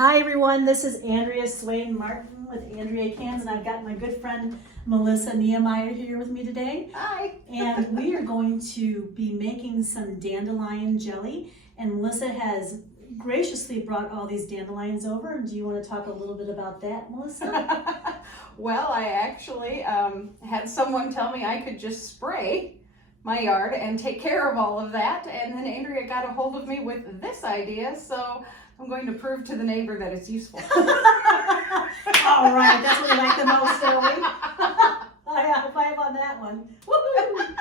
Hi everyone, this is Andrea Swain Martin with Andrea Cans, and I've got my good friend Melissa Niemeyer here with me today. Hi. And we are going to be making some dandelion jelly, and Melissa has graciously brought all these dandelions over. Do you want to talk a little bit about that, Melissa? Well, I actually had someone tell me I could just spray my yard and take care of all of that, and then Andrea got a hold of me with this idea, so I'm going to prove to the neighbor that it's useful. All right, that's what we like the most, don't we? I five on that one. Woo-hoo!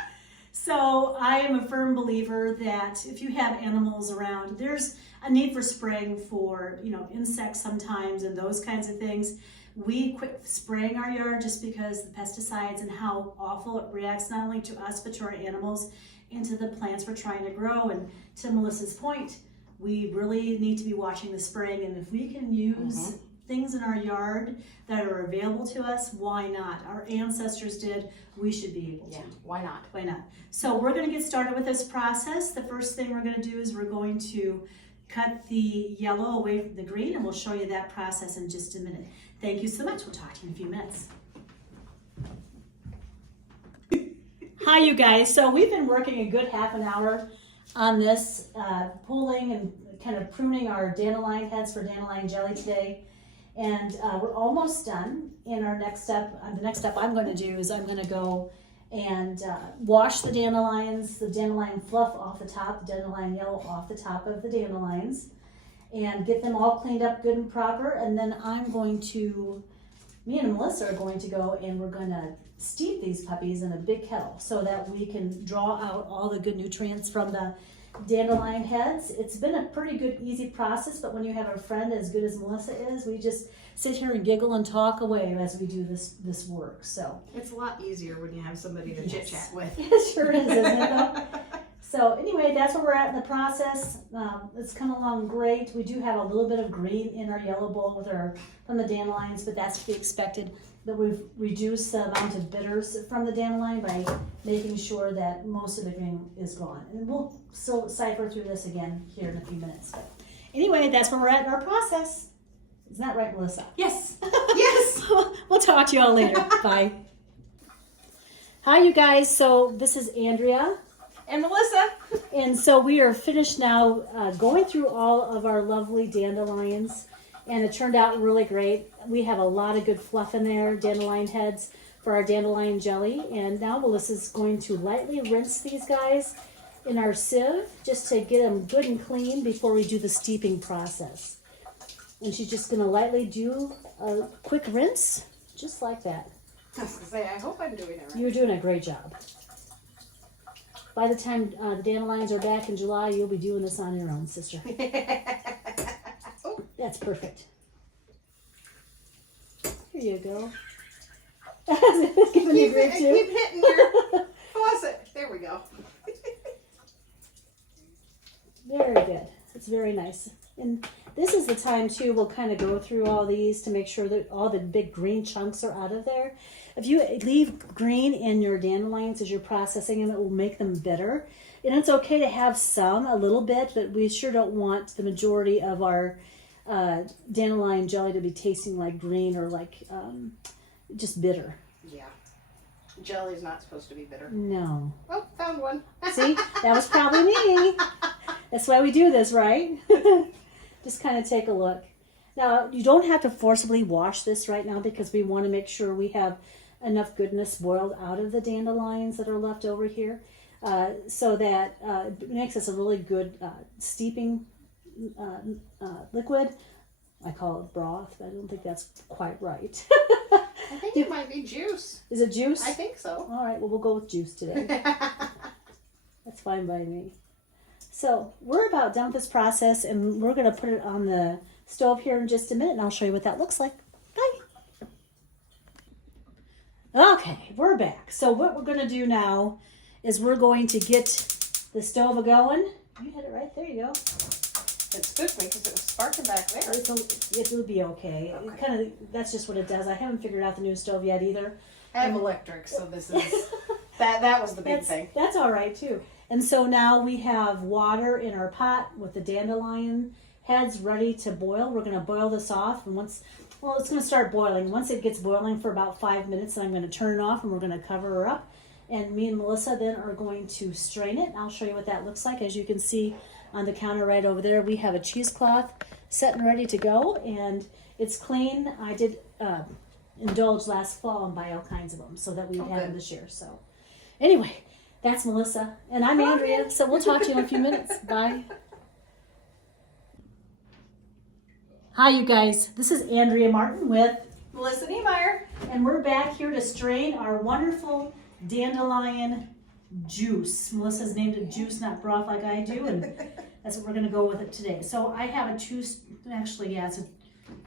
So I am a firm believer that if you have animals around, there's a need for spraying for, insects sometimes and those kinds of things. We quit spraying our yard just because the pesticides and how awful it reacts not only to us but to our animals and to the plants we're trying to grow. And to Melissa's point, we really need to be watching the spraying, and if we can use things in our yard that are available to us, why not? Our ancestors did, we should be able to. Yeah, why not? Why not? So we're going to get started with this process. The first thing we're going to do is we're going to cut the yellow away from the green, and we'll show you that process in just a minute. Thank you so much. We'll talk to you in a few minutes. Hi, you guys. So we've been working a good half an hour on this, pulling and kind of pruning our dandelion heads for dandelion jelly today. And we're almost done. And our next step, the next step I'm going to do is I'm going to go and wash the dandelion fluff off the top, the dandelion yellow off the top of the dandelions, and get them all cleaned up good and proper. And then me and Melissa are going to go and we're going to steep these puppies in a big kettle so that we can draw out all the good nutrients from the dandelion heads. It's been a pretty good, easy process, but when you have a friend as good as Melissa is, we just sit here and giggle and talk away as we do this work. So It's a lot easier when you have somebody to chit chat with. It sure is, isn't it though? So anyway, that's where we're at in the process. It's come along great. We do have a little bit of green in our yellow bowl from the dandelions, but that's to be expected. But we've reduced the amount of bitters from the dandelion by making sure that most of the green is gone. And we'll still cipher through this again here in a few minutes. But anyway, that's where we're at in our process. Isn't that right, Melissa? Yes. Yes. We'll talk to you all later. Bye. Hi, you guys. So this is Andrea. And Melissa. And so we are finished now going through all of our lovely dandelions. And it turned out really great. We have a lot of good fluff in there, dandelion heads for our dandelion jelly. And now Melissa's going to lightly rinse these guys in our sieve just to get them good and clean before we do the steeping process. And she's just going to lightly do a quick rinse, just like that. I was going to say, I hope I'm doing it right. You're doing a great job. By the time the dandelions are back in July, you'll be doing this on your own, sister. That's perfect. Here you go. Giving you great too. Keep hitting your faucet. There we go. Very good. It's very nice. And this is the time too, we'll kind of go through all these to make sure that all the big green chunks are out of there. If you leave green in your dandelions as you're processing them, it will make them bitter. And it's okay to have some, a little bit, but we sure don't want the majority of our dandelion jelly to be tasting like green or like just bitter. Yeah. Jelly's not supposed to be bitter. No. Oh, found one. See, that was probably me. That's why we do this, right? Just kind of take a look. Now, you don't have to forcibly wash this right now because we want to make sure we have enough goodness boiled out of the dandelions that are left over here so that it makes us a really good steeping liquid. I call it broth, but I don't think that's quite right. I think it might be juice. Is it juice? I think so. All right, well, we'll go with juice today. That's fine by me. So we're about done with this process, and we're going to put it on the stove here in just a minute, and I'll show you what that looks like. Bye. Okay, we're back. So what we're going to do now is we're going to get the stove going. You had it right there. You go. It spooked me because it was sparking back there. It'll be okay. Okay. That's just what it does. I haven't figured out the new stove yet either. I have electric, so this is that was the big thing. That's all right too. And so now we have water in our pot with the dandelion head's ready to boil. We're gonna boil this off, and it's gonna start boiling. Once it gets boiling for about 5 minutes, then I'm gonna turn it off and we're gonna cover her up. And me and Melissa then are going to strain it. I'll show you what that looks like. As you can see on the counter right over there, we have a cheesecloth set and ready to go, and it's clean. I did indulge last fall and buy all kinds of them so that we have them this year. So anyway, that's Melissa, and I'm Andrea, so we'll talk to you in a few minutes. Bye. Hi, you guys. This is Andrea Martin with Melissa Niemeyer. and we're back here to strain our wonderful dandelion juice. Melissa's named it juice, not broth like I do, and that's what we're going to go with it today. So I have a it's a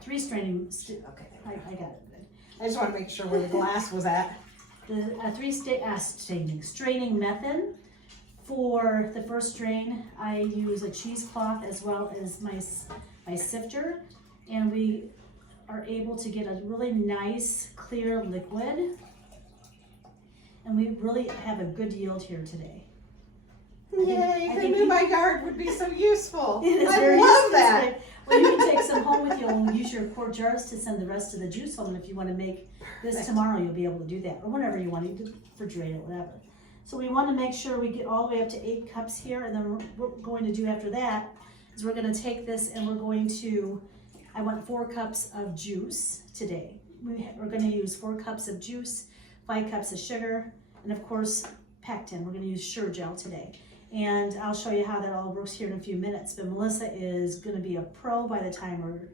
3 straining. Okay, I got it. Good. I just want to make sure where the glass was at. Straining method. For the first strain, I use a cheesecloth as well as my sifter, and we are able to get a really nice clear liquid, and we really have a good yield here today. Yay, I knew my yard would be so useful. It is I love that. Well, you can take some home with you and use your quart jars to send the rest of the juice home. And if you want to make this tomorrow, you'll be able to do that, or whenever you want to refrigerate it, whatever. So we want to make sure we get all the way up to 8 cups here, and then what we're going to do after that is we're going to take this and we're going to, I want 4 cups of juice today. We're going to use 4 cups of juice, 5 cups of sugar, and of course pectin. We're going to use Sure Gel today. And I'll show you how that all works here in a few minutes. But Melissa is going to be a pro by the time we're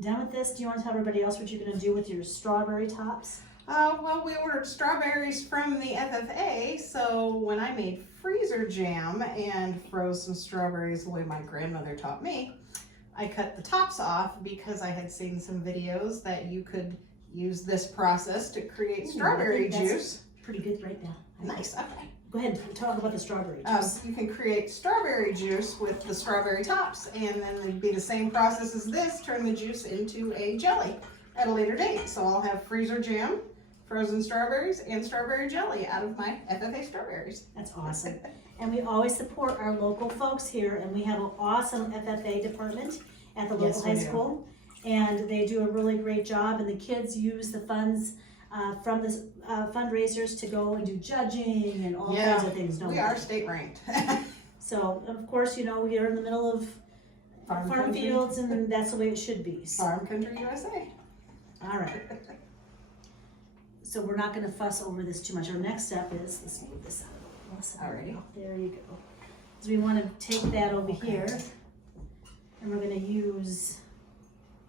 done with this. Do you want to tell everybody else what you're going to do with your strawberry tops? Well, we ordered strawberries from the FFA, so when I made freezer jam and froze some strawberries the way my grandmother taught me, I cut the tops off because I had seen some videos that you could use this process to create strawberry juice. Pretty good right now. Nice, okay. Go ahead and talk about the strawberry juice. You can create strawberry juice with the strawberry tops, and then it'd be the same process as this, turn the juice into a jelly at a later date. So I'll have freezer jam, frozen strawberries, and strawberry jelly out of my FFA strawberries. That's awesome. And we always support our local folks here, and we have an awesome FFA department at the local high school, and they do a really great job, and the kids use the funds from the fundraisers to go and do judging and all kinds of things. We are state ranked. So of course, you know, we are in the middle of farm fields, and that's the way it should be. So. Farm country USA. All right. So we're not going to fuss over this too much. Our next step is, let's move this out. Alrighty. There you go. So we want to take that over here, and we're going to use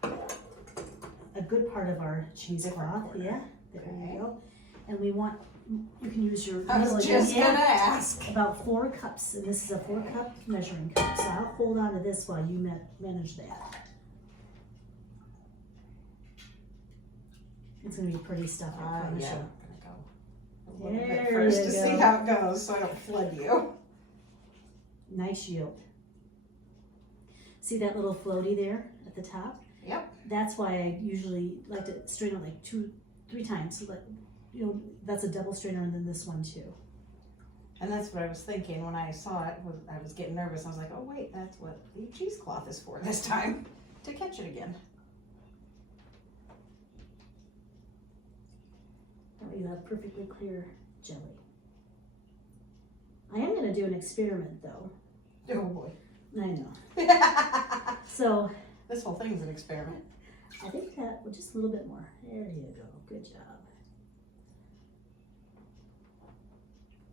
a good part of our cheesecloth. Yeah. There you go. And we want, you can use your I was just gonna ask. About 4 cups, and this is a 4-cup measuring cup. So I'll hold on to this while you manage that. It's gonna be pretty stuff. I promise you. I'm gonna go a little bit first to see how it goes, so I don't flood you. Nice yield. See that little floaty there at the top? Yep. That's why I usually like to strain it like 2-3 times, so that, you know, that's a double strainer, and then this one too. And that's what I was thinking when I saw it. I was getting nervous. I was like, oh wait, that's what the cheesecloth is for this time, to catch it again. That way you have perfectly clear jelly. I am going to do an experiment though. Oh boy. I know. So this whole thing's an experiment. I think that, well, just a little bit more. There you go. Good job.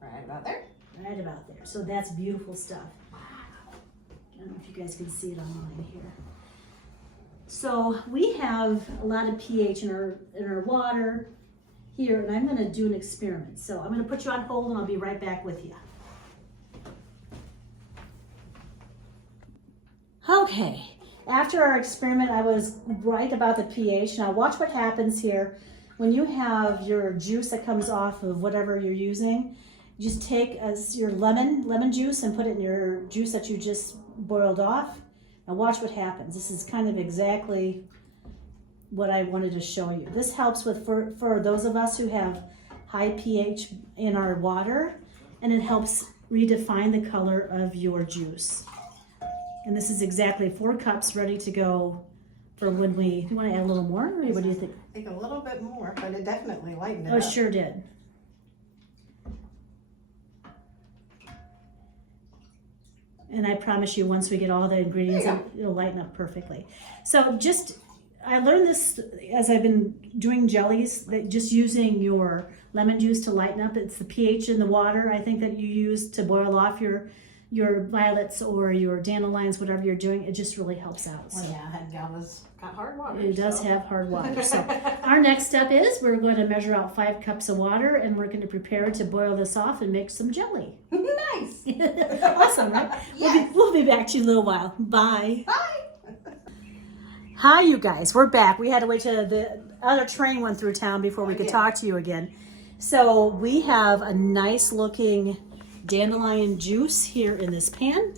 Right about there? Right about there. So that's beautiful stuff. I don't know if you guys can see it online here. So we have a lot of pH in our water here, and I'm going to do an experiment. So I'm going to put you on hold, and I'll be right back with you. Okay. After our experiment, I was right about the pH. Now watch what happens here. When you have your juice that comes off of whatever you're using, you just take your lemon juice and put it in your juice that you just boiled off. Now watch what happens. This is kind of exactly what I wanted to show you. This helps with for those of us who have high pH in our water, and it helps redefine the color of your juice. And this is exactly 4 cups ready to go for when we, do you want to add a little more, or what do you think? I think a little bit more, but it definitely lightened it Oh, up. sure did. And I promise you, once we get all the ingredients, it'll lighten up perfectly. So I learned this as I've been doing jellies, that just using your lemon juice to lighten up. It's the pH in the water, I think, that you use to boil off your violets or your dandelions, whatever you're doing. It just really helps out. So. Well, yeah, and Galva's got hard water. It does have hard water. So our next step is we're going to measure out 5 cups of water, and we're going to prepare to boil this off and make some jelly. Nice. Awesome, right? Yes. We'll be back to you in a little while. Bye. Bye. Hi, you guys. We're back. We had to wait till the other train went through town before we could talk to you again. So we have a nice looking dandelion juice here in this pan.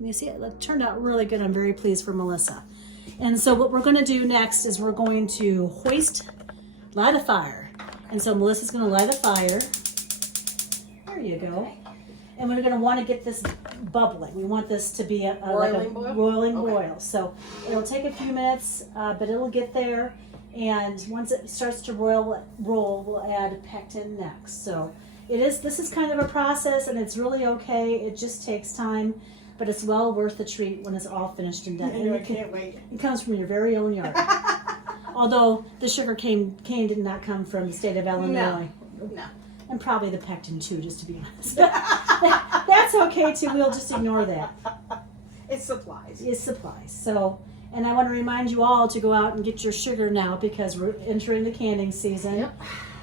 You see it turned out really good. I'm very pleased for Melissa. And so what we're going to do next is we're going to light a fire. And so Melissa's going to light a fire. There you go. And we're going to want to get this bubbling. We want this to be Boiling boil? Boiling boil. So it'll take a few minutes, but it'll get there. And once it starts to roll, we'll add pectin next. So this is kind of a process, and it's really okay. It just takes time, but it's well worth the treat when it's all finished and done. I can't wait. It comes from your very own yard. Although the sugar cane did not come from the state of Illinois. No. And probably the pectin too, just to be honest. That's okay too. We'll just ignore that. It's supplies. It's supplies. So, and I want to remind you all to go out and get your sugar now, because we're entering the canning season. Yep.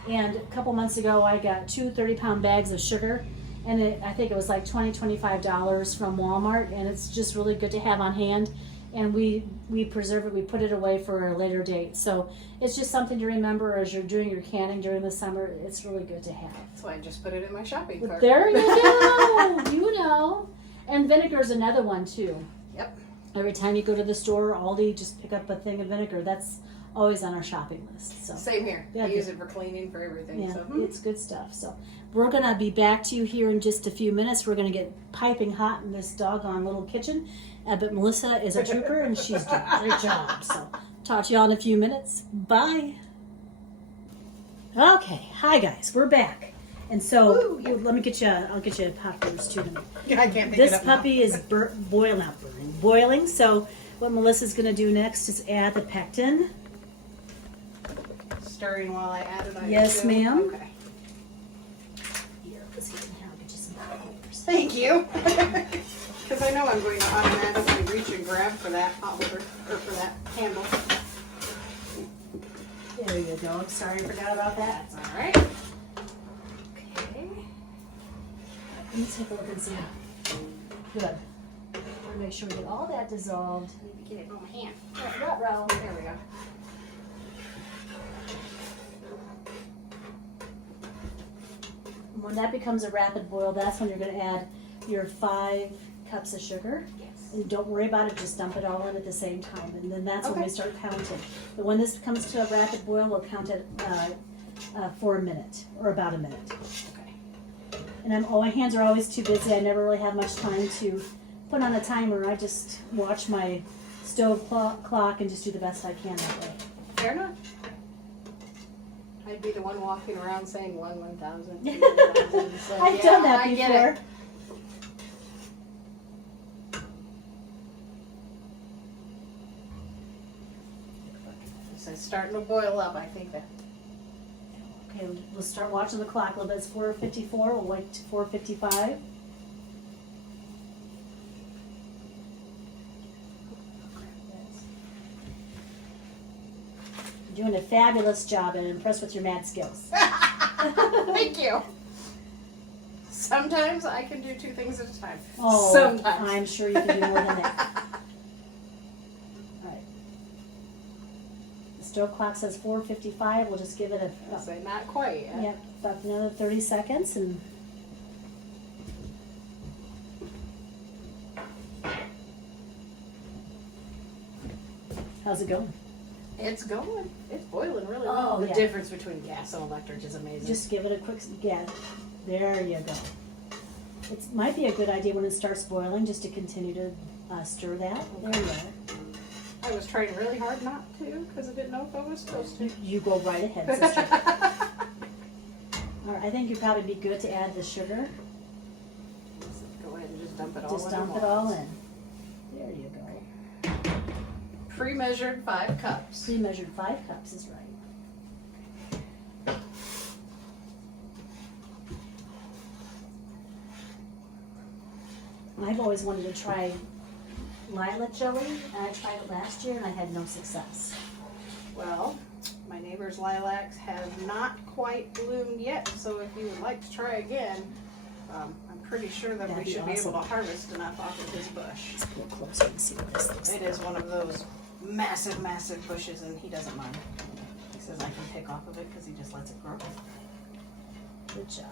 And a couple months ago, I got 2 30-pound bags of sugar, and I think it was like $20-25 from Walmart, and it's just really good to have on hand. And we preserve it, we put it away for a later date. So it's just something to remember as you're doing your canning during the summer. It's really good to have. That's why I just put it in my shopping cart. There you go. You know. And vinegar's another one too. Yep. Every time you go to the store, Aldi, just pick up a thing of vinegar. That's always on our shopping list. So Same here. Yeah, I use it for cleaning, for everything. yeah, So. it's good stuff. So we're gonna be back to you here in just a few minutes. We're gonna get piping hot in this doggone little kitchen. But Melissa is a trooper, and she's doing a great job. So talk to y'all in a few minutes. Bye. Okay, hi guys, we're back. And so let me get you. I'll get you popcorns too. I can't pick This it up puppy is boiling. So what Melissa's gonna do next is add the pectin. now. Stirring while I add it. Yes, assume. ma'am. Okay. Here, let's get in here. I'll get you some popcorns. Thank you. Because I know I'm going to automatically reach and grab for that holder, or for that handle. There you go. I'm sorry, I forgot about that. That's all right. Okay. Let me take a look and see. Good. I want to make sure we get all that dissolved. I need to get it on my hand. Row. There we go. When that becomes a rapid boil, that's when you're going to add your 5 cups of sugar. Yes. And don't worry about it, just dump it all in at the same time. And then that's when Okay. we start counting. But when this comes to a rapid boil, we'll count it for a minute, or about a minute. Okay. And my hands are always too busy. I never really have much time to put on a timer. I just watch my stove clock and just do the best I can that way. Fair enough. I'd be the one walking around saying 1,000. So, I've done that I get before. it. So it's starting to boil up, I think that. Okay, we'll start watching the clock a little bit. It's 4:54. We'll wait to 4:55. You're doing a fabulous job, and I'm impressed with your mad skills. Thank you. Sometimes I can do 2 things at a time. Oh, Sometimes. I'm sure you can do more than that. All right. The stove clock says 4:55. We'll just give it I'll say not quite yet. yep, about another 30 seconds, and how's it going? It's going. It's boiling really Oh, well. The yeah. difference between gas and electric is amazing. Just give it a quick There you go. It might be a good idea when it starts boiling just to continue to Stir that. There you are. I was trying really hard not to because I didn't know if I was supposed to. You go right ahead, sister. All right, I think you'd probably be good to add the sugar. Go ahead and just dump it all Just in. dump it all in. There you go. Pre-measured 5 cups. Pre-measured 5 cups is right. I've always wanted to try lilac jelly, and I tried it last year and I had no success. Well, my neighbor's lilacs have not quite bloomed yet, so if you would like to try again, I'm pretty sure that That'd we be should be able to awesome. harvest enough off of his bush. Let's pull closer and see what this looks It like. is one of those massive, massive bushes, and he doesn't mind. He says I can pick off of it because he just lets it grow. Good job.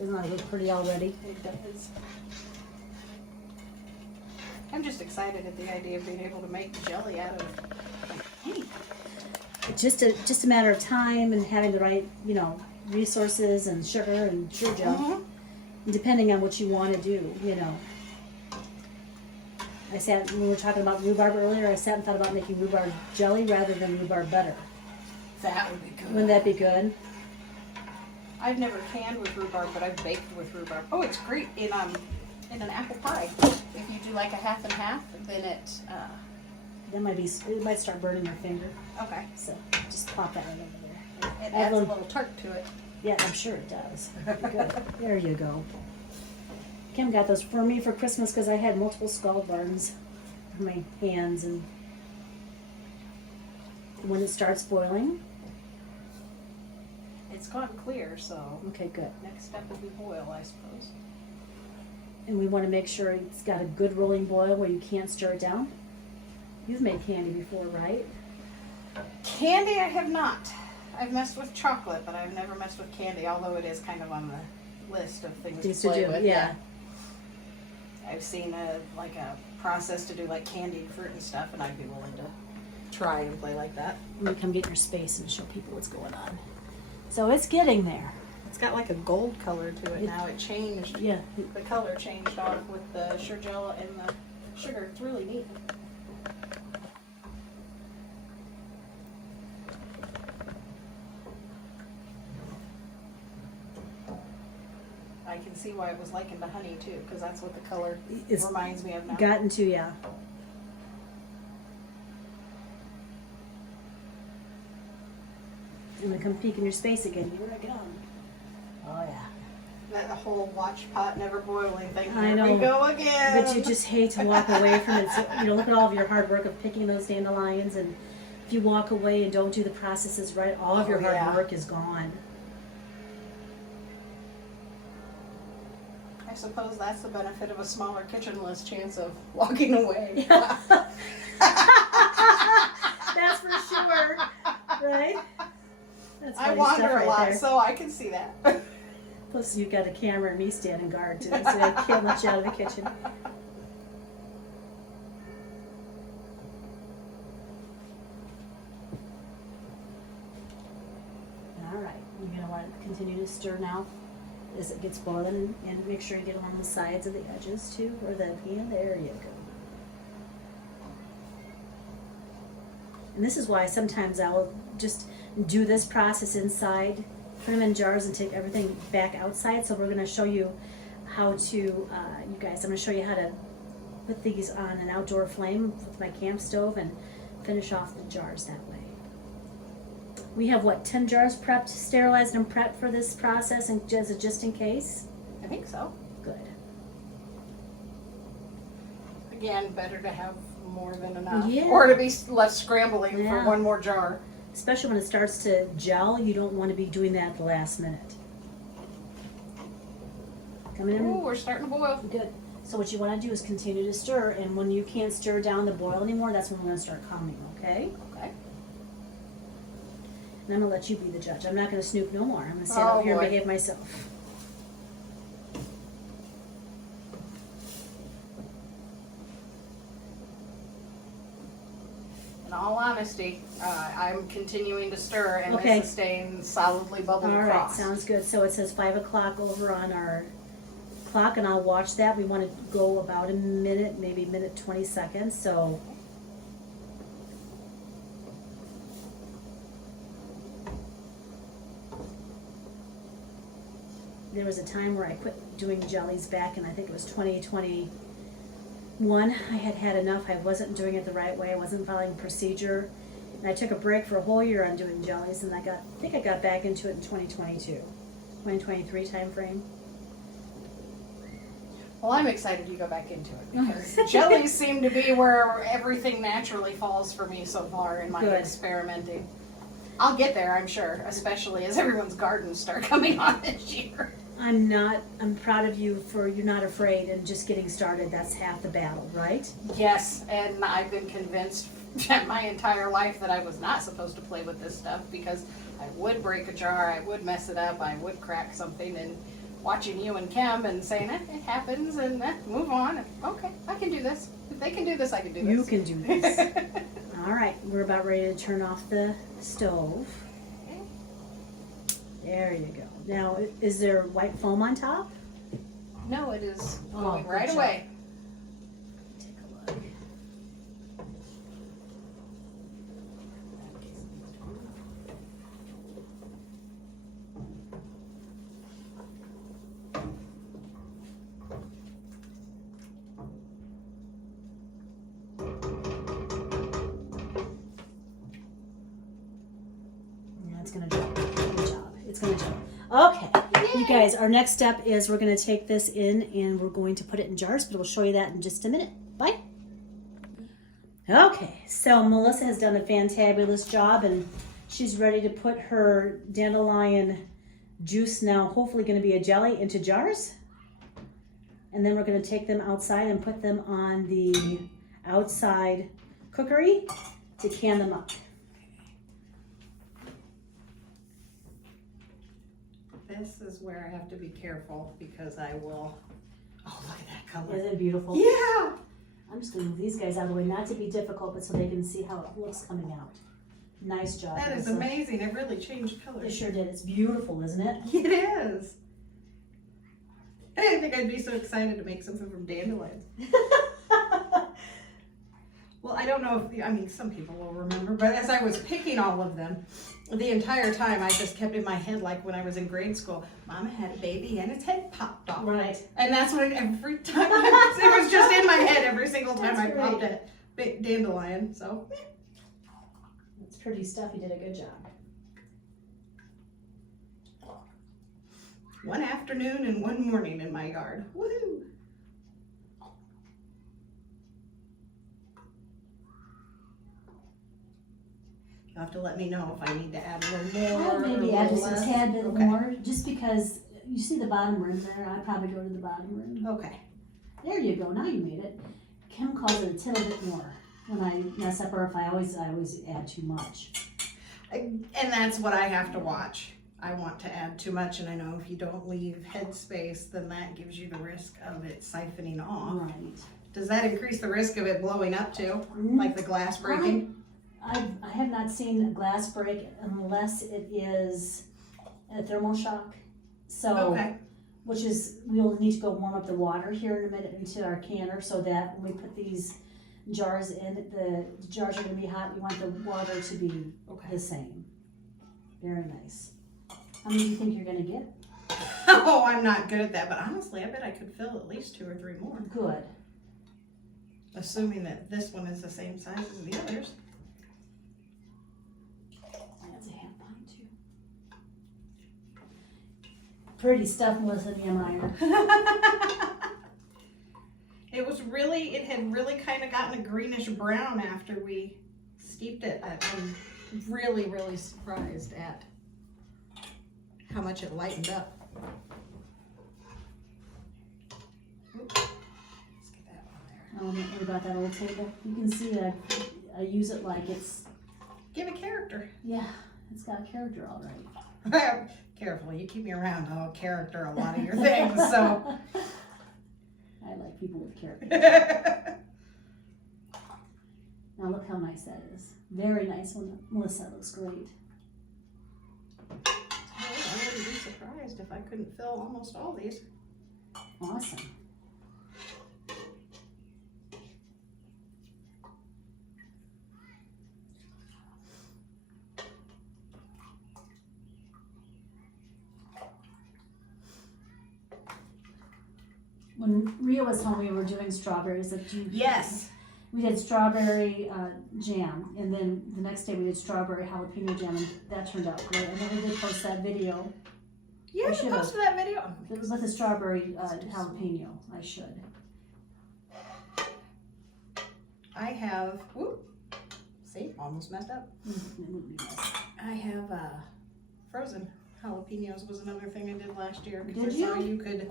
Doesn't that look pretty already? It does. I'm just excited at the idea of being able to make jelly out of anything. It's just a matter of time and having the right, resources and sugar and sugar gel. Mhm. And depending on what you want to do, when we were talking about rhubarb earlier, I sat and thought about making rhubarb jelly rather than rhubarb butter. That would be good. Wouldn't that be good? I've never canned with rhubarb, but I've baked with rhubarb. Oh, it's great in an apple pie. If you do like a half and half, then it. It might start burning your finger. Okay. So just pop that right over there. It adds a little tart to it. Yeah, I'm sure it does. Good. There you go. Kim got those for me for Christmas because I had multiple scald burns on my hands, and when it starts boiling, It's gone clear, so okay, good. next step will be boil, I suppose. And we want to make sure it's got a good rolling boil where you can't stir it down. You've made candy before, right? Candy, I have not. I've messed with chocolate, but I've never messed with candy, although it is kind of on the list of things to play with. Yeah. I've seen a process to do like candied fruit and stuff, and I'd be willing to try and play like that. I'm gonna come get your space and show people what's going on. So it's getting there. It's got like a gold color to it now. It changed. Yeah. The color changed off with the sugar gel and the sugar. It's really neat. I can see why it was likened to honey too, because that's what the color It's reminds me of now. gotten to, yeah. I'm gonna come peek in your space again. Here I go. Oh yeah. That whole watch pot never boiling thing. I Here know. we go again. But you just hate to walk away from it. So, look at all of your hard work of picking those dandelions, and if you walk away and don't do the processes right, all of your Oh, hard yeah. work is gone. I suppose that's the benefit of a smaller kitchen, less chance of walking away. That's for sure, right? That's I funny wander stuff a right lot, there. so I can see that. Plus, you've got a camera and me standing guard too, so I can't let you out of the kitchen. All right, you're gonna want to continue to stir now as it gets boiling, and make sure you get along the sides of the edges too, or the pan. There you go. And this is why sometimes I will just do this process inside, put them in jars, and take everything back outside. So we're going to show you how to, you guys, I'm going to show you how to put these on an outdoor flame with my camp stove and finish off the jars that way. We have, 10 jars prepped, sterilized and prepped for this process, and just in case? I think so. Good. Again, better to have more than enough. Yeah. Or to be left scrambling for Yeah. one more jar. Especially when it starts to gel, you don't want to be doing that at the last minute. Coming in. Ooh, we're starting to boil. Good. So what you want to do is continue to stir, and when you can't stir down the boil anymore, that's when we're going to start calming, okay? Okay. And I'm going to let you be the judge. I'm not going to snoop no more. I'm going to stand Oh, up here and boy. behave myself. In all honesty, I'm continuing to stir, and Okay. this is staying solidly bubbled All right, across. sounds good. So it says 5 o'clock over on our clock and I'll watch that. We want to go about a minute, maybe minute 20 seconds. So there was a time where I quit doing jellies back in, I think it was 2021. I had had enough. I wasn't doing it the right way. I wasn't following procedure. And I took a break for a whole year on doing jellies, and I think I got back into it in 2022, 2023 time frame. Well, I'm excited you go back into it because jellies seem to be where everything naturally falls for me so far in my experimenting. I'll get there, I'm sure, especially as everyone's gardens start coming on this year. I'm proud of you for you're not afraid and just getting started. That's half the battle, right? Yes, and I've been convinced my entire life that I was not supposed to play with this stuff because I would break a jar, I would mess it up, I would crack something, and watching you and Kim and saying, it happens, and move on. Okay, I can do this. If they can do this, I can do this. You can do this. All right, we're about ready to turn off the stove. There you go. Now, is there white foam on top? No, it is Oh, going right good away. Take a look. Yeah, it's gonna jump. Good job. It's gonna jump. Okay. You guys, our next step is we're going to take this in and we're going to put it in jars, but we'll show you that in just a minute. Bye. Okay, so Melissa has done a fantabulous job and she's ready to put her dandelion juice, now hopefully going to be a jelly, into jars. And then we're going to take them outside and put them on the outside cookery to can them up. This is where I have to be careful because I will. Oh, look at that color. Isn't it beautiful? Yeah. I'm just going to move these guys out of the way, not to be difficult, but so they can see how it looks coming out. Nice job. That is Melissa. amazing. It really changed It colors. sure did. It's beautiful, isn't it? It is. I didn't think I'd be so excited to make something from dandelions. Well, I don't know if, I mean, some people will remember, but as I was picking all of them, the entire time I just kept in my head, like when I was in grade school, Mama had a baby and its head popped off. Right. And that's what every time, it was just in my head every single time I popped a dandelion, so. It's pretty stuff. You did a good job. One afternoon and one morning in my yard. Woohoo! You'll have to let me know if I need to add a little more. I'll maybe or add a just little a less. tad bit Okay. more, just because you see the bottom rim there. I'd probably go to the bottom rim. Okay. There you go. Now you made it. Kim calls it a tittle bit more when I mess up, or if I always add too much. And that's what I have to watch. I want to add too much, and I know if you don't leave head space, then that gives you the risk of it siphoning off. Right. Does that increase the risk of it blowing up too? Like the glass breaking? I have not seen a glass break unless it is a thermal shock. So, Okay. which is, we'll need to go warm up the water here in a minute into our canner so that when we put these jars in, the jars are going to be hot. We want the water to be the same. Very nice. How many do you think you're going to get? Oh, I'm not good at that, but honestly, I bet I could fill at least 2 or 3 more. Good. Assuming that this one is the same size as the others. That's a half pint too. Pretty stuff, Melissa Niemeyer. It had really kind of gotten a greenish brown after we steeped it. I'm really, really surprised at how much it lightened up. Oops. Let's get that on there. Don't worry about that old table. You can see I use it like it's, Give it character. yeah, it's got character all right. Careful, you keep me around. I'll character a lot of your things, so. I like people with character. Now look how nice that is. Very nice one. Melissa, that looks great. I wouldn't be surprised if I couldn't fill almost all these. Awesome. When Ria was home, we were doing strawberries. Yes. We did strawberry jam, and then the next day we did strawberry jalapeno jam, and that turned out great. And then we did post that video. You haven't posted that video? It was with the strawberry jalapeno. I should. I have, whoop, see, almost messed up. I have frozen jalapenos was another thing I did last year. Because I saw you could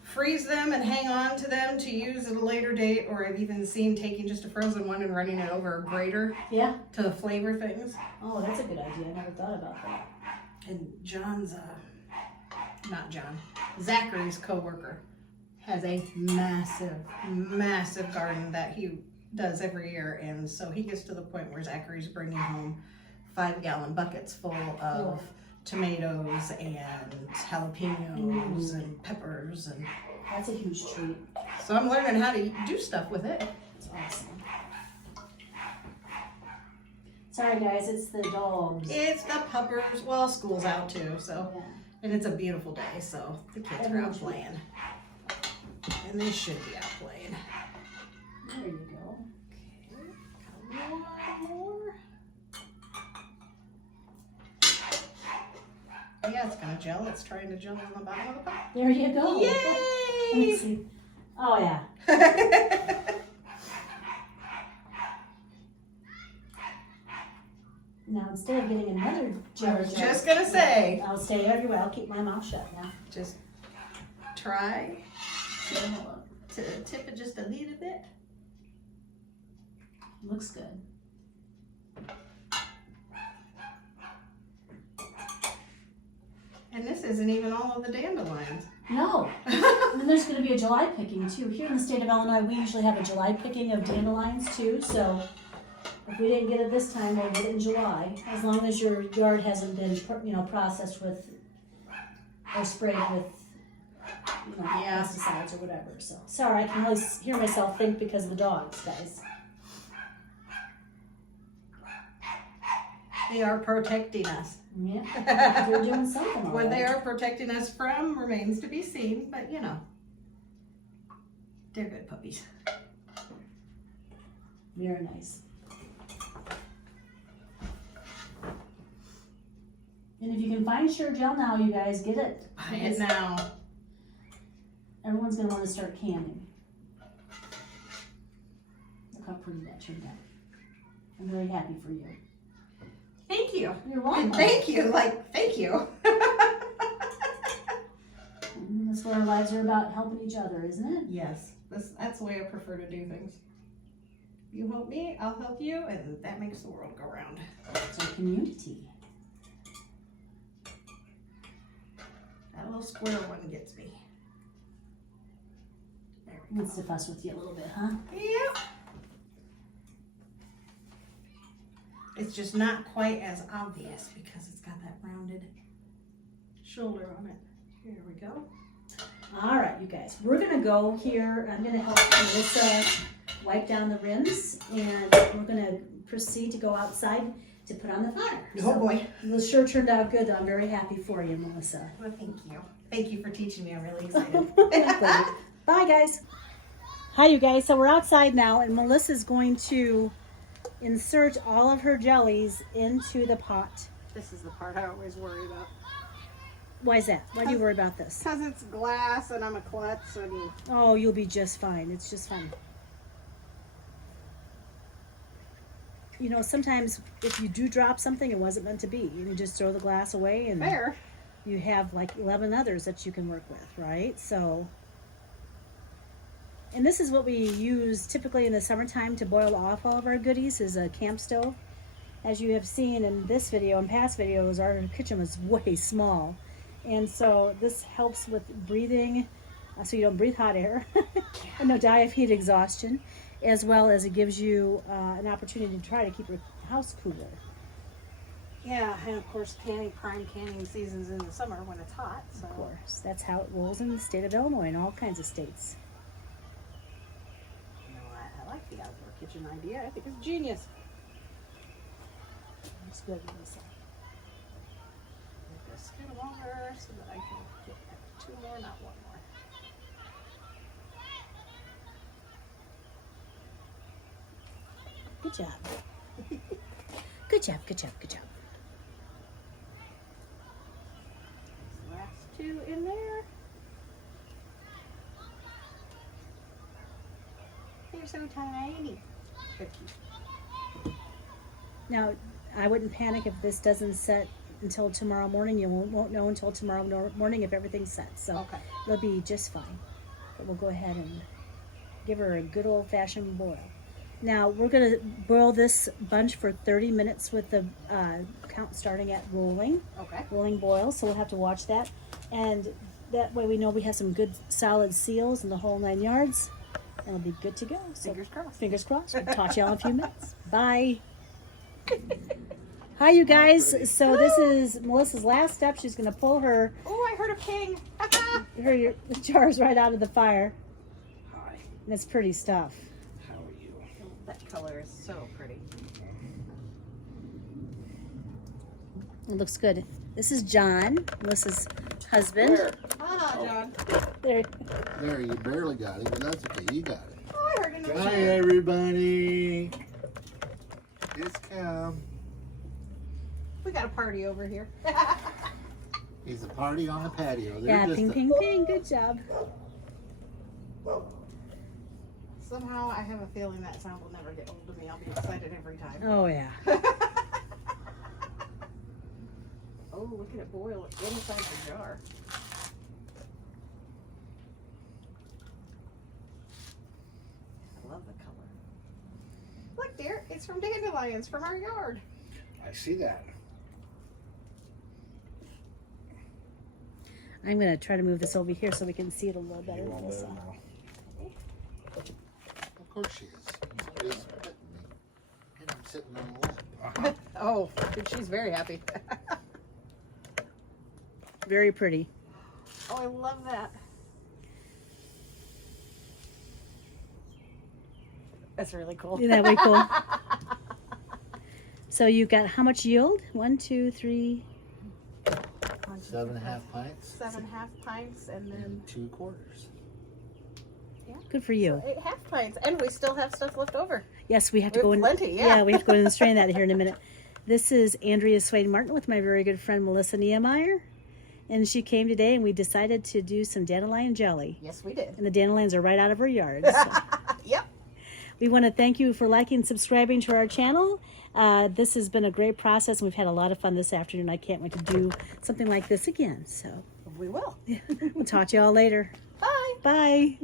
freeze them and hang on to them to use at a later date, or I've even seen taking just a frozen one and running it over a grater to flavor things. Oh, that's a good idea. I never thought about that. And John's, Zachary's coworker has a massive, massive garden that he does every year, and so he gets to the point where Zachary's bringing home 5-gallon buckets full of tomatoes and jalapenos and peppers, and that's a huge treat. so I'm learning how to do stuff with it. That's awesome. Sorry guys, it's the dogs. It's the puppers. Well, school's out too, so and it's a beautiful day, so the kids are out playing, and they should be out playing. There you go. Okay, one more. Yeah, it's gonna gel. It's trying to gel on the bottom of the pot. There you go. Yay! Let me see. Oh yeah. Now instead of getting another jar, I was just gonna say. I'll stay everywhere. I'll keep my mouth shut now. Just try to tip it just a little bit. Looks good. And this isn't even all of the dandelions. No. And then there's going to be a July picking too. Here in the state of Illinois, we usually have a July picking of dandelions too. So if we didn't get it this time, we'll get it in July. As long as your yard hasn't been, processed with or sprayed with, pesticides or whatever. So sorry, I can only hear myself think because of the dogs, guys. They are protecting us. Yeah, they're doing something. What they are protecting us from remains to be seen, but they're good puppies. Very nice. And if you can find Sure Gel now, you guys get it. Buy it now. Everyone's gonna want to start canning. Look how pretty that turned out. I'm very happy for you. Thank you. You're welcome. Thank you. Thank you. That's what our lives are about, helping each other, isn't it? Yes. That's the way I prefer to do things. You help me, I'll help you, and that makes the world go round. It's our community. That little square one gets me. There we go. Wants to fuss with you a little bit, huh? Yep. It's just not quite as obvious because it's got that rounded shoulder on it. Here we go. All right, you guys. We're going to go here. I'm going to help Melissa wipe down the rims, and we're going to proceed to go outside to put on the fire. Oh boy. This sure turned out good. I'm very happy for you, Melissa. Well, thank you. Thank you for teaching me. I'm really excited. Bye, guys. Hi, you guys. So we're outside now, and Melissa's going to insert all of her jellies into the pot. This is the part I always worry about. Why is that? Why do you worry about this? Because it's glass and I'm a klutz and... Oh, you'll be just fine. It's just fine. Sometimes if you do drop something, it wasn't meant to be. You can just throw the glass away and Fair. You have like 11 others that you can work with, right? So, and this is what we use typically in the summertime to boil off all of our goodies, is a camp stove. As you have seen in this video and past videos, our kitchen was way small. And so this helps with breathing, so you don't breathe hot air, and no die of heat exhaustion, as well as it gives you an opportunity to try to keep your house cooler. Yeah, and of course, prime canning season's in the summer when it's hot. So. Of course, that's how it rolls in the state of Illinois and all kinds of states. You know, I like the outdoor kitchen idea. I think it's genius. Looks good, Melissa. Make this skin longer so that I can get 2 more, not 1 more. Good job. Good job, good job, good job. These last 2 in there. They're so tiny. They're cute. Now, I wouldn't panic if this doesn't set until tomorrow morning. You won't know until tomorrow morning if everything's set. So Okay. it'll be just fine. But we'll go ahead and give her a good old-fashioned boil. Now, we're going to boil this bunch for 30 minutes with the count starting at rolling. Okay. Rolling boil, so we'll have to watch that. And that way we know we have some good solid seals in the whole 9 yards. And it'll be good to go. So Fingers crossed. Fingers crossed. We'll talk to y'all in a few minutes. Bye. Hi, you guys. So this is Melissa's last step. She's going to pull her Oh, I heard a ping. her jars right out of the fire. Hi, And it's pretty stuff. how are you? That color is so pretty. It looks good. This is John, Melissa's husband. Ah, John. There. There, you barely got it, but that's okay. You got it. Oh, I heard another Hi, ping. everybody. It's Cam. We got a party over here. He's a party on the patio. They're Yeah, just ping, a- ping, ping. Good job. Somehow I have a feeling that sound will never get old to me. I'll be excited every time. Oh, yeah. Oh, look at it boil inside the jar. I love the color. Look, dear, it's from dandelions from our yard. I see that. I'm going to try to move this over here so we can see it a little better. You want Melissa. better now? Of course she is. She's just petting me. And I'm sitting on the lap. Oh, she's very happy. Very pretty. Oh, I love that. That's really cool. Isn't that way cool? So you got how much yield? 1, 2, 3. 7.5 pints 7 half pints and then and 2 quarters. Good for you. 8 half pints, and we still have stuff left over. Yes, we have to We go have in. plenty, yeah. We have to go in and strain that here in a minute. This is Andrea Swain Martin with my very good friend Melissa Niemeyer. And she came today and we decided to do some dandelion jelly. Yes, we did. And the dandelions are right out of her yard. So. Yep. We want to thank you for liking and subscribing to our channel. This has been a great process and we've had a lot of fun this afternoon. I can't wait to do something like this again. So We will. we'll talk to you all later. Bye. Bye.